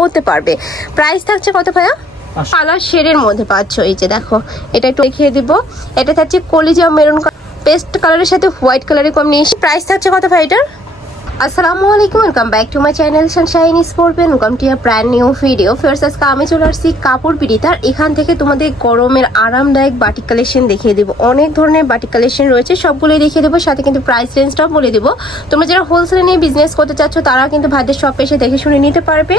পড়তে পারবে। প্রাইস থাকছে কত ভাইয়া? কালার শেডের মধ্যে পাচ্ছ এই যে দেখো এটা একটু দেখিয়ে দিব। এটা থাকছে কলিজা মেরুন পেস্ট কালারের সাথে হোয়াইট কালারের কম কম্বিনেশন প্রাইস থাকছে কত ভাই এটার? আসসালামু আলাইকুম welcome back to my channel sunshine sport welcome to your brand new video first আজকে আমি চলে আসছি কাপড় পিড়িতার এখান থেকে তোমাদের গরমের আরামদায়ক বাটিক কালেকশন দেখিয়ে দেবো। অনেক ধরনের বাটিক কালেকশন রয়েছে, সবগুলোই দেখিয়ে দেবো, সাথে কিন্তু প্রাইস রেঞ্জটাও বলে দেবো। তোমরা যারা হোলসেলে নিয়ে বিজনেস করতে চাচ্ছ, তারা কিন্তু ভাইদের শপ এসে দেখে শুনে নিতে পারবে।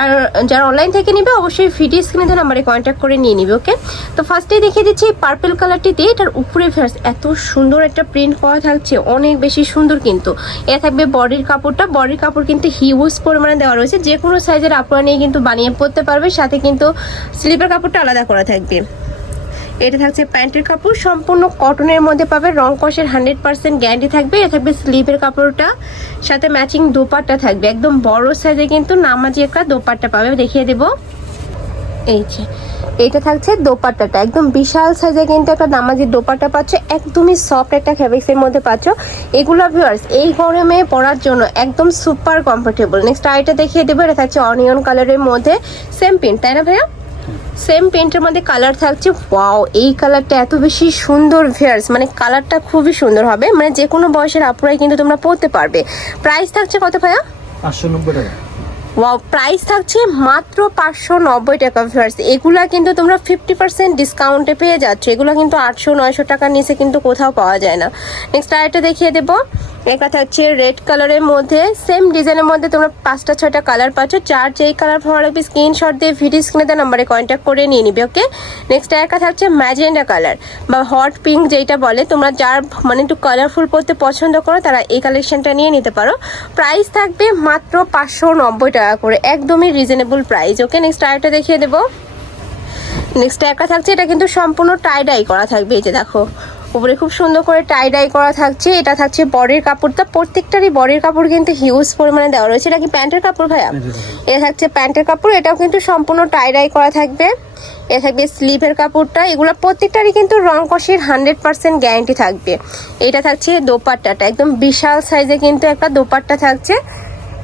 আর যারা অনলাইন থেকে নিবে, অবশ্যই ভিডিও স্ক্রিনে ধরে নাম্বারে কন্ট্যাক্ট করে নিয়ে নিবে ওকে তো ফার্স্টেই দেখিয়ে দিচ্ছি পার্পেল কালারটিতে এটার উপরে ফেয়ার্স এত সুন্দর একটা প্রিন্ট করা থাকছে, অনেক বেশি সুন্দর কিন্তু। এ থাকবে বডির কাপড়টা বডির কাপড় কিন্তু হিউজ পরিমাণে দেওয়া রয়েছে। যে কোনো সাইজের আপনারা নিয়ে কিন্তু বানিয়ে পরতে পারবে, সাথে কিন্তু স্লিপের কাপড়টা আলাদা করা থাকবে। এটা থাকছে প্যান্টের কাপড়, সম্পূর্ণ কটনের মধ্যে পাবে, রং কষের হান্ড্রেড পার্সেন্ট গ্যারান্টি থাকবে। এ থাকবে স্লিপের কাপড়টা, সাথে ম্যাচিং দোপাট্টা থাকবে। একদম বড় সাইজে কিন্তু নামাজি একটা দোপাট্টা পাবে, দেখিয়ে দেবো। এই যে, এইটা থাকছে দোপাট্টাটা। একদম বিশাল সাইজে কিন্তু একটা নামাজি দোপাট্টা পাচ্ছ, একদমই সফট একটা ফ্যাব্রিক্সের মধ্যে পাচ্ছ। এগুলো ভিউয়ার্স এই গরমে পরার জন্য একদম সুপার কমফোর্টেবল নেক্সট আইটা দেখিয়ে দেবো, এটা থাকছে অনিয়ন কালারের মধ্যে। সেম প্রিন্ট তাই না ভাইয়া? সেম পেন্টের মধ্যে কালার থাকছে ওয়াও এই কালারটা এত বেশি সুন্দর ভিয়ার্স মানে কালারটা খুবই সুন্দর হবে মানে যে কোনো বয়সের আপুরাই কিন্তু তোমরা পরতে পারবে। প্রাইস থাকছে কত ভাইয়া? পাঁচশো নব্বই টাকা। ওয়াও প্রাইস থাকছে মাত্র পাঁচশো নব্বই টাকা ভিউয়ার্স এগুলা কিন্তু তোমরা ফিফটি পার্সেন্ট ডিসকাউন্টে পেয়ে যাচ্ছ। এগুলো কিন্তু আটশো নয়শো টাকার নিচে কিন্তু কোথাও পাওয়া যায় না। নেক্সট আরেকটা দেখিয়ে দেবো। এটা থাকছে রেড কালারের মধ্যে সেম ডিজাইনের মধ্যে তোমরা পাঁচটা, ছয়টা কালার পাচ্ছ। চার যেই কালার ভালো লাগবে স্ক্রিনশট দিয়ে ভিডিও স্ক্রিনে দেওয়া নাম্বারে কন্ট্যাক্ট করে নিয়ে নিবে ওকে নেক্সট একটা থাকছে ম্যাজেন্ডা কালার বা হট পিঙ্ক যেটা বলে, তোমরা যার মানে একটু কালারফুল পরতে পছন্দ করো, তারা এই কালেকশনটা নিয়ে নিতে পারো। প্রাইস থাকবে মাত্র পাঁচশো নব্বই টাকা করে, একদমই রিজনেবল প্রাইস ওকে নেক্সট আরেকটা দেখিয়ে দেবো। নেক্সট একটা থাকছে এটা কিন্তু সম্পূর্ণ টাই ডাই করা থাকবে, এই যে দেখো। উপরে খুব সুন্দর করে টাই ডাই করা থাকছে। এটা থাকছে বডির কাপড়টা প্রত্যেকটারই বডির কাপড় কিন্তু হিউজ পরিমাণে দেওয়া রয়েছে। এটা কি প্যান্টের কাপড় ভাইয়া? এটা থাকছে প্যান্টের কাপড়। এটাও কিন্তু সম্পূর্ণ টাই ডাই করা থাকবে। এটা থাকবে স্লিভের কাপড়টা। এগুলো প্রত্যেকটারই কিন্তু রং কষের হান্ড্রেড পার্সেন্ট গ্যারান্টি থাকবে। এটা থাকছে দোপাট্টাটা। একদম বিশাল সাইজে কিন্তু একটা দোপাট্টা থাকছে।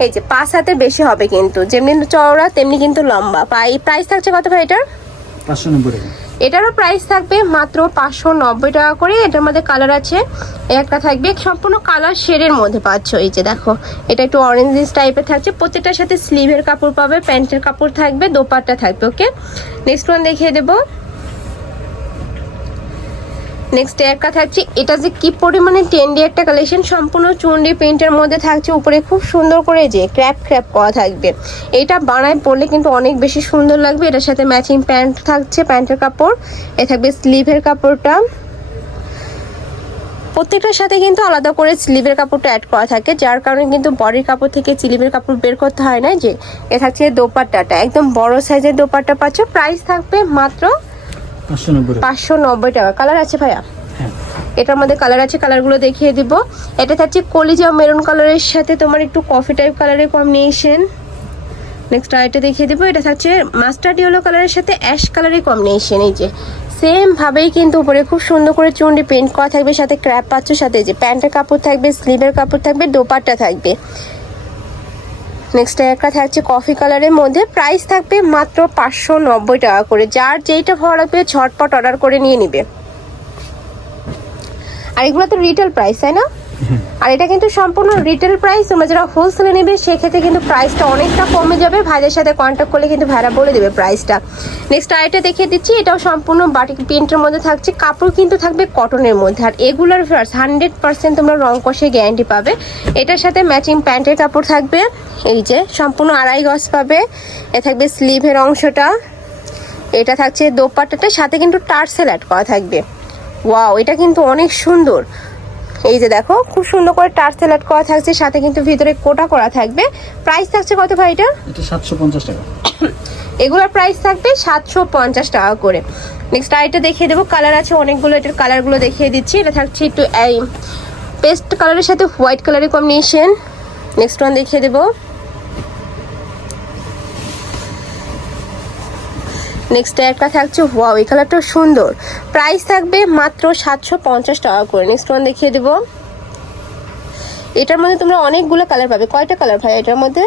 এই যে পাঁচ হাতের বেশি হবে কিন্তু। যেমনি চওড়া তেমনি কিন্তু লম্বা। প্রাইস থাকছে কত ভাই এটার? পাঁচশো নব্বই টাকা। এটারও প্রাইস থাকবে মাত্র পাঁচশো নব্বই টাকা করে। এটার মধ্যে কালার আছে, একটা থাকবে সম্পূর্ণ কালার শেডের মধ্যে পাচ্ছ। এই যে দেখো, এটা একটু অরেঞ্জ টাইপের থাকছে। প্রত্যেকটার সাথে স্লিভের কাপড় পাবে, প্যান্টের কাপড় থাকবে, দোপাট্টা থাকবে ওকে নেক্সট ওয়ান দেখিয়ে দেবো। নেক্সট একটা থাকছে। এটা যে কি পরিমাণে টেন্ডি একটা কালেকশন সম্পূর্ণ চুন্ডি প্রিন্টের মধ্যে থাকছে। উপরে খুব সুন্দর করে যে ক্র্যাপ ক্র্যাপ করা থাকবে। এটা বানায় পরলে কিন্তু অনেক বেশি সুন্দর লাগবে। এটার সাথে ম্যাচিং প্যান্ট থাকছে, প্যান্টের কাপড়। এ থাকবে স্লিভের কাপড়টা। প্রত্যেকটার সাথে কিন্তু আলাদা করে স্লিভের কাপড়টা অ্যাড করা থাকে। যার কারণে কিন্তু বডির কাপড় থেকে স্লিভের কাপড় বের করতে হয় না। যে এ থাকছে দোপাট্টাটা। একদম বড় সাইজের দোপাট্টা পাচ্ছ। প্রাইস থাকবে মাত্র পাঁচশো নব্বই টাকা। কালার আছে ভাইয়া? হ্যাঁ। এটার মধ্যে কালার আছে কালারগুলো দেখিয়ে দিব। এটা থাকছে কলিজা মেরুন কালারের সাথে তোমার একটু কফি টাইপ কালারের কম্বিনেশন নেক্সট আরেকটা দেখিয়ে দিব। এটা থাকছে মাস্টার্ড ইয়েলো কালারের সাথে অ্যাশ কালারের কম্বিনেশন এই যে সেম ভাবেই কিন্তু উপরে খুব সুন্দর করে চুন্ডি পেন্ট করা থাকবে সাথে ক্র্যাপ পাচ্ছ সাথে এই যে প্যান্টের কাপড় থাকবে স্লিভের কাপড় থাকবে দোপাট্টা থাকবে। নেক্সট একটা থাকছে কফি কালারের মধ্যে। প্রাইস থাকবে মাত্র পাঁচশো নব্বই টাকা করে। যার যেইটা ভালো লাগবে, ঝটপট অর্ডার করে নিয়ে নিবে। আর এগুলো তো রিটেল প্রাইস তাই না? আর এটা কিন্তু সম্পূর্ণ রিটেল প্রাইস তোমরা যারা হোলসেলে নেবে, সেক্ষেত্রে কিন্তু প্রাইসটা অনেকটা কমে যাবে। ভাইদের সাথে কন্ট্যাক্ট করলে কিন্তু ভাইরা বলে দেবে প্রাইসটা নেক্সট আরেকটা দেখিয়ে দিচ্ছি, এটাও সম্পূর্ণ বাটিক প্রিন্টের মধ্যে থাকছে। কাপড় কিন্তু থাকবে কটনের মধ্যে। আর এগুলার ফার্স হান্ড্রেড পার্সেন্ট তোমরা রং কষে গ্যারান্টি পাবে। এটার সাথে ম্যাচিং প্যান্টের কাপড় থাকবে। এই যে, সম্পূর্ণ আড়াই গজ পাবে। এ থাকবে স্লিভের অংশটা। এটা থাকছে দোপাট্টাটার সাথে কিন্তু টার্সেল অ্যাড করা থাকবে। ওয়াও এটা কিন্তু অনেক সুন্দর। এই যে দেখো খুব সুন্দর করে টার্সেল সেলাট করা থাকছে সাথে কিন্তু ভিতরে কোটা করা থাকবে। প্রাইস থাকছে কত ভাই এটা? এটা সাতশো পঞ্চাশ টাকা। এগুলোর প্রাইস থাকবে সাতশো পঞ্চাশ টাকা করে। নেক্সট আইটা দেখিয়ে দেবো কালার আছে অনেকগুলো এটার কালারগুলো দেখিয়ে দিচ্ছি। এটা থাকছে একটু এই পেস্ট কালারের সাথে হোয়াইট কালারের কম্বিনেশন নেক্সট ওয়ান দেখিয়ে দেবো। নেক্সট একটা থাকছে ওয়াও এই কালারটা সুন্দর। প্রাইস থাকবে মাত্র সাতশো পঞ্চাশ টাকা করে। নেক্সট ওয়ান দেখিয়ে দেবো। এটার মধ্যে তোমরা অনেকগুলো কালার পাবে। কয়টা কালার ভাই এটার মধ্যে?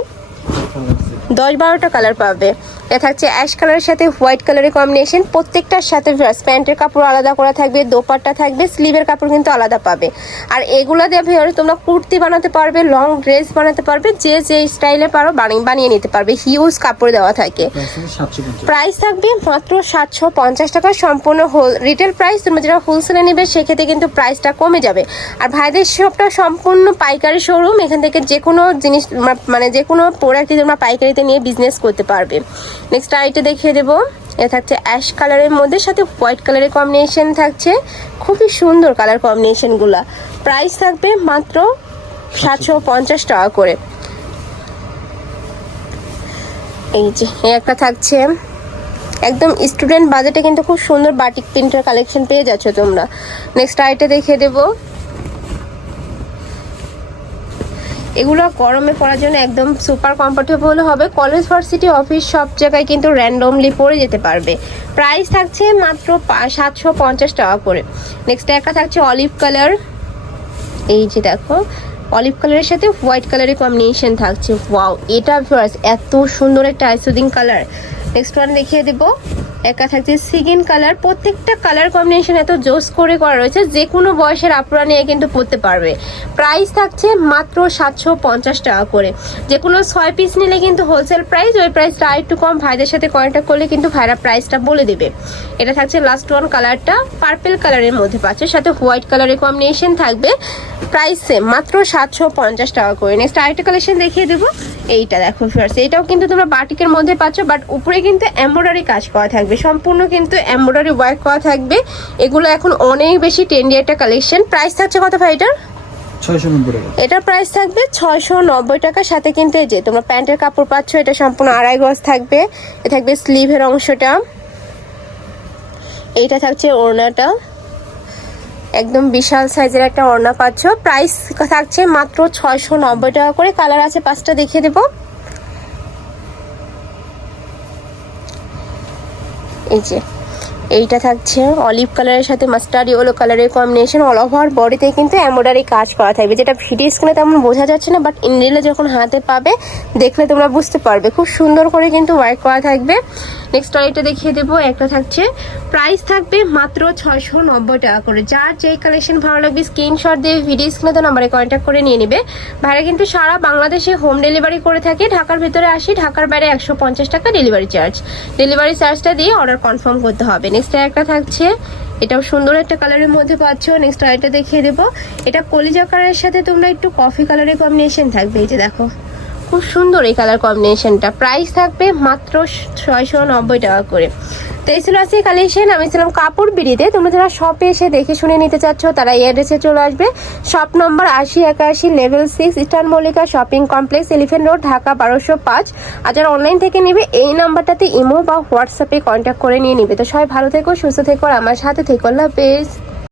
দশ বারোটা কালার পাবে। এটা থাকছে অ্যাশ কালারের সাথে হোয়াইট কালারের কম্বিনেশন। প্রত্যেকটার সাথে প্যান্টের কাপড় আলাদা করা থাকবে, দোপাট্টা থাকবে, স্লিভের কাপড় কিন্তু আলাদা পাবে। আর এগুলো দিয়ে ভিউয়ার্স, তোমরা কুর্তি বানাতে পারবে, লং ড্রেস বানাতে পারবে, যে যে স্টাইলে পারো বানিয়ে নিতে পারবে। হিউজ কাপড় দেওয়া থাকে। প্রাইস থাকবে মাত্র সাতশো পঞ্চাশ টাকা। সম্পূর্ণ হোল, রিটেল প্রাইস, তোমরা যারা হোলসেলে নেবে, সেক্ষেত্রে কিন্তু প্রাইসটা কমে যাবে। আর ভাইদের শপটা সম্পূর্ণ পাইকারি শোরুম এখান থেকে যে কোনো জিনিস মানে যে কোনো প্রোডাক্টই তোমরা পাইকারিতে নিয়ে বিজনেস করতে পারবে। নেক্সট আইটে দেখিয়ে দেবো। এ থাকছে অ্যাশ কালারের মধ্যে, সাথে হোয়াইট কালারের কম্বিনেশন থাকছে। খুবই সুন্দর কালার কম্বিনেশনগুলো প্রাইস থাকবে মাত্র সাতশো পঞ্চাশ টাকা করে। এই যে একটা থাকছে। একদম স্টুডেন্ট বাজেটে কিন্তু খুব সুন্দর বাটিক প্রিন্টের কালেকশন পেয়ে যাচ্ছ তোমরা। নেক্সট আইটে দেখিয়ে দেবো। এগুলো গরমে পড়ার জন্য একদম সুপার কমফোর্টেবল হবে। কলেজ ভার্সিটি অফিস সব জায়গায় কিন্তু র্যান্ডমলি পরে যেতে পারবে। প্রাইস থাকছে মাত্র সাতশো পঞ্চাশ টাকা করে। নেক্সট একটা থাকছে অলিভ কালার এই যে দেখো অলিভ কালারের সাথে হোয়াইট কালারের কম্বিনেশন থাকছে। ওয়াও এটা এত সুন্দর একটা আইসোদিং কালার নেক্সট ওয়ান দেখিয়ে দেবো। একা থাকছে। সিগিন কালার প্রত্যেকটা কালার কম্বিনেশন এত জোস করে করা রয়েছে যে কোনো বয়সের আপুরা নিয়ে কিন্তু পরতে পারবে। প্রাইস থাকছে মাত্র সাতশো পঞ্চাশ টাকা করে। যে কোনো ছয় পিস নিলে কিন্তু হোলসেল প্রাইস ওই প্রাইসটা একটু কম। ভাইদের সাথে কন্ট্যাক্ট করলে কিন্তু ভাইরা প্রাইসটা বলে দেবে। এটা থাকছে লাস্ট ওয়ান কালারটা পার্পেল কালারের মধ্যে পাচ্ছে। সাথে হোয়াইট কালারের কম্বিনেশন থাকবে। প্রাইস সেম মাত্র সাতশো পঞ্চাশ টাকা করে। নেক্সট আরেকটা কালেকশন দেখিয়ে দেবো। এইটা দেখো ফিয়ার্স এটাও কিন্তু তোমরা বাটিকের মধ্যে পাচ্ছ বাট উপরে কিন্তু এমব্রয়ডারি কাজ করা থাকবে। সম্পূর্ণ কিন্তু এমব্রয়ডারি ওয়ার্ক করা থাকবে। এগুলো এখন অনেক বেশি ট্রেন্ডি একটা কালেকশন প্রাইস থাকছে কত ভাই এটার? নব্বই প্রাইস থাকবে ছয়শো নব্বই টাকার সাথে কিন্তু এই যে তোমরা প্যান্টের কাপড় পাচ্ছ এটা সম্পূর্ণ আড়াই গজ থাকবে। এ থাকবে স্লিভের অংশটা। এইটা থাকছে ওড়নাটা। একদম বিশাল সাইজের একটা ওড়না পাচ্ছ। প্রাইস থাকছে মাত্র ছয়শো নব্বই টাকা করে। কালার আছে পাঁচটা, দেখিয়ে দেবো। এই যে এইটা থাকছে অলিভ কালারের সাথে মাস্টার্ড ইয়েলো কালারের কম্বিনেশন অল ওভার বডিতে কিন্তু এমব্রয়ডারি কাজ করা থাকবে। যেটা ভিডিও স্ক্রিনে তেমন বোঝা যাচ্ছে না বাট ইন রিয়েলে যখন হাতে পাবে, দেখলে তোমরা বুঝতে পারবে। খুব সুন্দর করে কিন্তু ওয়ার্ক করা থাকবে। নেক্সট আরেকটা দেখিয়ে দেবো। একটা থাকছে। প্রাইস থাকবে মাত্র ছয়শো নব্বই টাকা করে। যার যেই কালেকশন ভালো লাগবে স্ক্রিনশট দিয়ে ভিডিও স্ক্রিনে তো নাম্বারে কন্ট্যাক্ট করে নিয়ে নেবে। ভাইরা কিন্তু সারা বাংলাদেশে হোম ডেলিভারি করে থাকে। ঢাকার ভিতরে আসি, ঢাকার বাইরে একশো পঞ্চাশ টাকা ডেলিভারি চার্জ ডেলিভারি চার্জটা দিয়ে অর্ডার কনফার্ম করতে হবে। নেক্সট একটা থাকছে। এটাও সুন্দর একটা কালারের মধ্যে পাচ্ছ। নেক্সট আরেকটা দেখিয়ে দেবো। এটা কলিজা কালারের সাথে তোমরা একটু কফি কালারের কম্বিনেশন থাকবে। এই যে দেখো, খুব সুন্দর এই কালার কম্বিনেশনটা প্রাইস থাকবে মাত্র ছয়শো নব্বই টাকা করে। তো এই ছিল আজকে কালেকশন আমি ছিলাম কাপড় বিড়িতে। তোমরা যারা শপে এসে দেখে শুনে নিতে চাচ্ছ, তারা এই অ্যাড্রেসে চলে আসবে। শপ নম্বর আশি একাশি level six eastern Mallika shopping complex elephant road Dhaka বারোশো পাঁচ। আর যারা অনলাইন থেকে নেবে, এই নাম্বারটাতে ইমো বা হোয়াটসঅ্যাপে কন্ট্যাক্ট করে নিয়ে নিবে। তো সবাই ভালো থেকো, সুস্থ থেকো আমার সাথে থেকো। আল্লাহ হাফেজ।